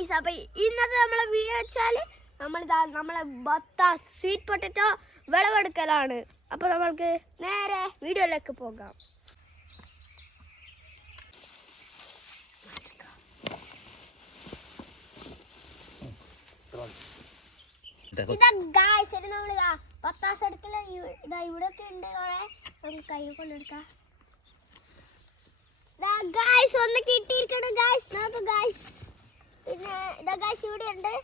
Guys അപ്പൊ ഇന്നത്തെ നമ്മളെ വീഡിയോ വെച്ചാൽ നമ്മളിതാ നമ്മളെ ബത്ത സ്വീറ്റ് പൊട്ടറ്റോ വിളവെടുക്കലാണ്. അപ്പൊ നമ്മൾക്ക് നേരെ വീഡിയോയിലേക്ക് പോകാം. ഇതാ. ഗായ്സ് ഇത് നമ്മളിതാ പത്താസ് എടുക്കല ഇതാ ഇവിടെ ഒക്കെ ഉണ്ട് കുറെ. നമുക്ക് കയ്യിൽ കൊണ്ടെടുക്കാം ഗായ്സ് ഒന്ന് കിട്ടിയിരിക്കണം ഗായ്സ് നമുക്ക് ഗായ്സ് പിന്നെ ഇതാ ഗായ്സ് ഇവിടെ ഉണ്ട്.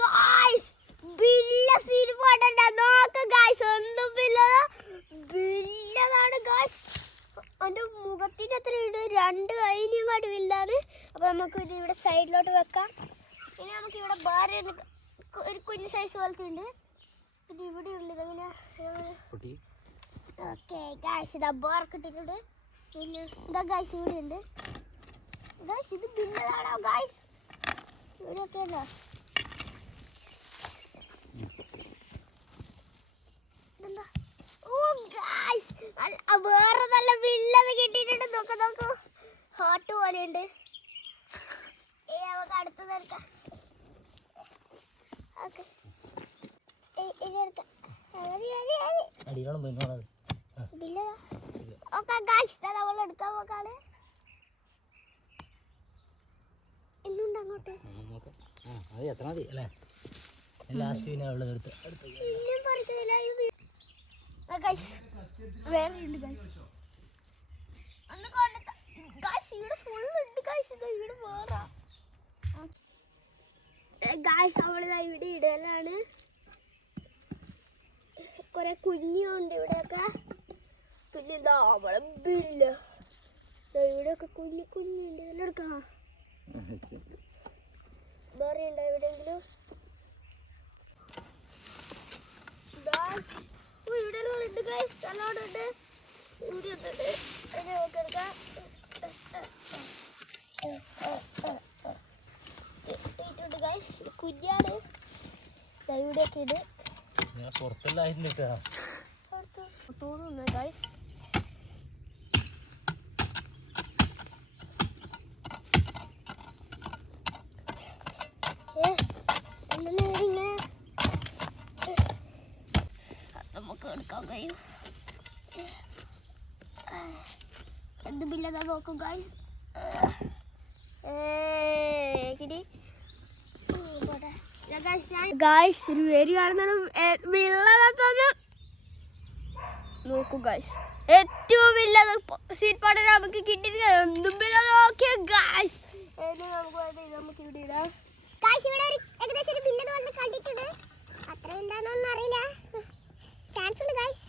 ഗായ്സ് ബില്ല സിനിമ നോക്ക് ഗായ്സ് ഒന്നും ബില്ലതാണ് ഗായ്സ് എന്റെ മുഖത്തിന്റെ അത്ര ഇട് രണ്ട് കൈനിയും കാട്ടി വലുതാണ് അപ്പോൾ നമുക്ക് ഇത് ഇവിടെ സൈഡിലോട്ട് വെക്കാം. ഇനി നമുക്ക് ഇവിടെ വേറെ ഒരു കുഞ്ഞു സൈസ് പോലത്തെ ഉണ്ട്. പിന്നെ ഇവിടെ ഉണ്ട് ഇതങ്ങനെ ഓക്കെ ഗായ്സ് ഇതാ ബോർക്ക് ഇട്ടിട്ടുണ്ട്. പിന്നെ ഇതാ ഗായ്സ് ഇവിടെ ഉണ്ട്. ഗായ്സ് ഇത് ബില്ലതാണോ ഗൈസ് ഇവിടെയൊക്കെ ഉണ്ടോ? വേറെ നല്ല വില്ലത് കിട്ടിയിട്ടുണ്ട്. നോക്ക് നോക്കൂ. ഹോട്ട് പോലെ ഉണ്ട് ഏ നമുക്ക് അടുത്തത് എടുക്കാം. ഓക്കെ. എടുക്കാം. ഗായ്സ് നമ്മൾ എടുക്കാൻ പോക്കാണ്. അങ്ങോട്ട്. അത് എത്ര മതി അല്ലേ? ലാസ്റ്റ് പിന്നെ ഉള്ളത് എടുത്ത് ഇവിടെ ഇടലാണ്. കുറെ കുഞ്ഞുണ്ട് ഇവിടെയൊക്കെ. പിന്നെ നമ്മളെ അവളെ ബില്ല ഇവിടെയൊക്കെ കുഞ്ഞു കുഞ്ഞുണ്ട്. ഇതെല്ലാം എടുക്കാം വേറെ ഉണ്ടോ എവിടെയെങ്കിലും ഇവിടെ ഉണ്ട് guys. നല്ലോണം ഉണ്ട്. ഇവിടെ ഒന്നുണ്ട്. ഇനി നമുക്ക് എടുക്കാം. കിട്ടിയിട്ടുണ്ട് കുഞ്ഞാണ് ഇവിടെയൊക്കെ ഉണ്ട് ഞാൻ പുറത്തെല്ലാം ആയിരുന്നു കേട്ടോ അടുത്ത് തോന്നുന്നു ഗൈസ് നമുക്ക് എടുക്കാൻ കഴിയും എന്ത് ബില്ലതാ നോക്കും ഗൈസ് ഗായ്സ് ഒരു പേര് കാണുന്നത് നോക്കൂ ഗായ്സ് ഏറ്റവും വലുത് സീറ്റ് പാട്ട് നമുക്ക് കിട്ടിയിട്ട് ഒന്നും പിന്നെ നോക്കിയ ഗായ്സ് നമുക്ക് നമുക്ക് ഇവിടെ ഇടാം. ഗായ്സ് ഇവിടെ ഒരു ഏകദേശം ഒരു ബില്ല് കണ്ടിട്ടുണ്ട്. അത്ര എന്താണെന്നൊന്നും അറിയില്ല. ചാൻസ് ഉണ്ട് ഗായ്സ്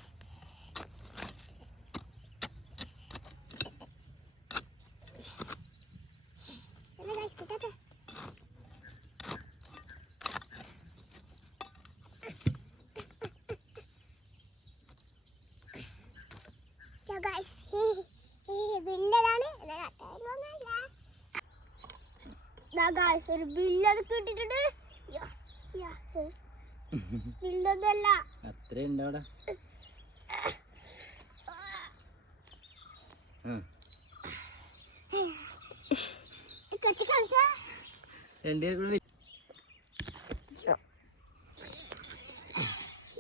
ഗായ്സ് ഒരു ബില്ലത് കിട്ടിയിട്ടുണ്ട്. ബില്ലതല്ല അത്ര.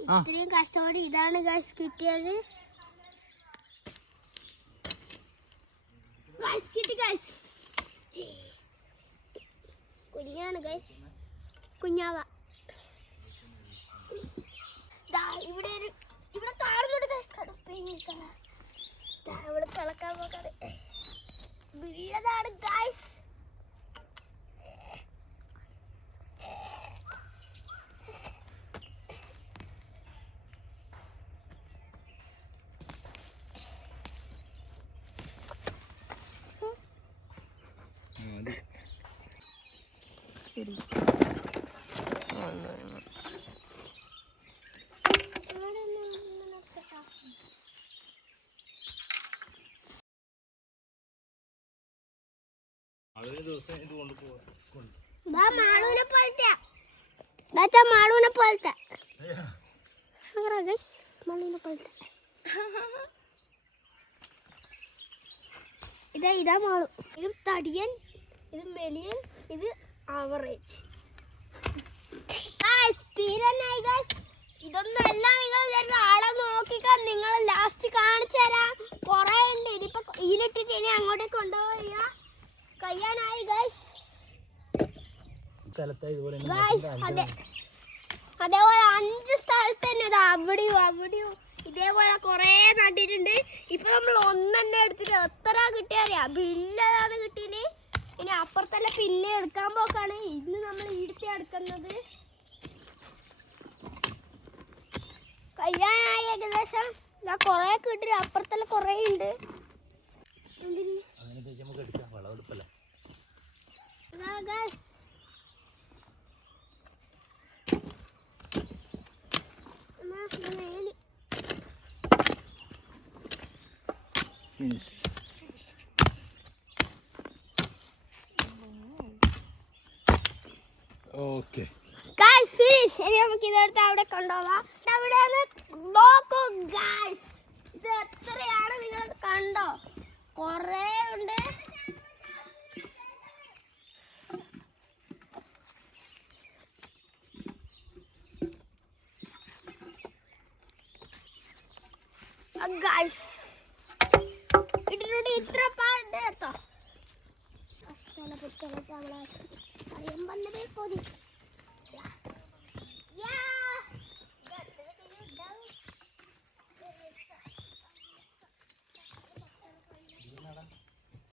ഇത്രയും കഷ്ടപ്പാട് ഇതാണ് ഗാസ് കിട്ടിയത്. കിട്ടി കുഞ്ഞാണ് ഗൈസ് കുഞ്ഞാവ ദാ ഇവിടെ ഒരു ഇവിടെ കാണുന്നുണ്ട് ഗായ്സ് ഇവിടെ കളക്കാൻ പോകാറ് വീഴതാണ് ഗായ്സ് ശരി. മാളൂനെ പോലത്തെ. മാളൂനെ പോലത്തെ. ഇതാ ഇതാ മാളു. ഇത് തടിയൻ ഇത് മെലിയൻ ഇത് ആവറേജ് ഇതൊന്നല്ല നിങ്ങൾ ആളെ നോക്കിക്കാൻ നിങ്ങൾ ലാസ്റ്റ് കാണിച്ചു തരാം. കുറേ ഉണ്ട്. ഇതിപ്പോ ഇതിലിട്ടിട്ട് ഇനി അങ്ങോട്ടേക്ക് കൊണ്ടുപോയി കഴിയാനായി ഗൈസ് സ്ഥലത്ത് ഇതുപോലെ തന്നെ ഗൈസ് അതെ. അതേപോലെ അഞ്ച് സ്ഥലത്ത് തന്നെ അവിടെയും അവിടെയും. ഇതേപോലെ കുറേ നട്ടിട്ടുണ്ട്. ഇപ്പൊ നമ്മൾ ഒന്നെന്നെ എടുത്തിട്ട് എത്ര കിട്ടിയറിയാ ബില്ലാണ് കിട്ടീന് ഇനി അപ്പുറത്തല്ല പിന്നെ എടുക്കാൻ പോക്കാണ്. ഇന്ന് നമ്മൾ ഇടുത്തി എടുക്കുന്നത്. കയ്യാനായി ഏകദേശം. ഞാൻ കുറേ കിട്ടി അപ്പുറത്തല്ല കുറേ ഉണ്ട്. എന്തിന്? അങ്ങനെ നമുക്ക് എടുക്കാം. വിളവെടുപ്പല്ലേ ഫിനിഷ് ഓക്കെ Guys, finish. ഇനി നമുക്ക് ഇതെടുത്ത് അവിടെ കൊണ്ടുപോവാം. അവിടെ നോക്കൂ ഗായ്സ് ഇത് എത്രയാണ്? നിങ്ങൾ കണ്ടോ? കുറേ ഉണ്ട്. ഗായ്സ് ഇട്ടിട്ടുണ്ട് ഇത്ര പാട് കേട്ടോ. അറിയാൻ വന്നതേ കൊതി